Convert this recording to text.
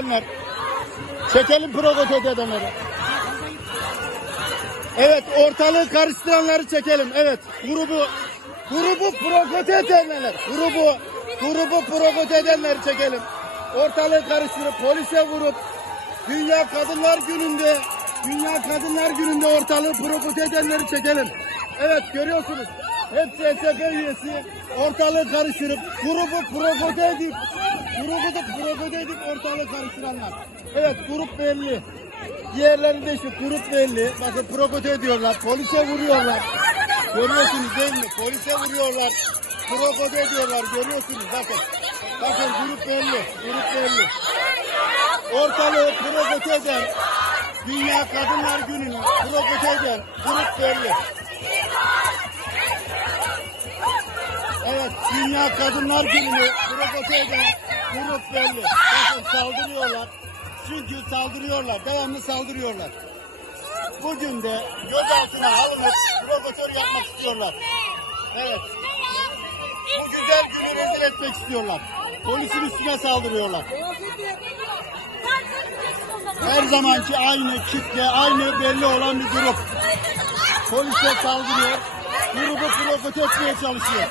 edenler. Çekelim provoke edenleri. Evet ortalığı karıştıranları çekelim. Evet grubu grubu provoke edenler. Grubu grubu provoke edenleri çekelim. Ortalığı karıştırıp polise vurup Dünya Kadınlar Günü'nde Dünya Kadınlar Günü'nde ortalığı provoke edenleri çekelim. Evet görüyorsunuz. Hepsi SCP üyesi ortalığı karıştırıp grubu provoke edip grubu da provoke edip ortalığı karıştıranlar. Evet grup belli. Diğerlerinde şu grup belli. Bakın provoke ediyorlar. Polise vuruyorlar. Görüyorsunuz değil mi? Polise vuruyorlar. Provoke ediyorlar. Görüyorsunuz bakın. Bakın grup belli. Grup belli. Ortalığı provoke eden Dünya Kadınlar Günü'nü provoke eden grup belli. Dünya Kadınlar Günü'nü provoke eden grup belli. Bakın saldırıyorlar. Çünkü saldırıyorlar, devamlı saldırıyorlar. Bugün de gözaltına alınıp provokatör yapmak istiyorlar. Evet, bu güzel günü rezil etmek istiyorlar. Polisin üstüne saldırıyorlar. Her zamanki aynı kitle, aynı belli olan bir grup. Polisler saldırıyor, grubu provoke etmeye çalışıyor.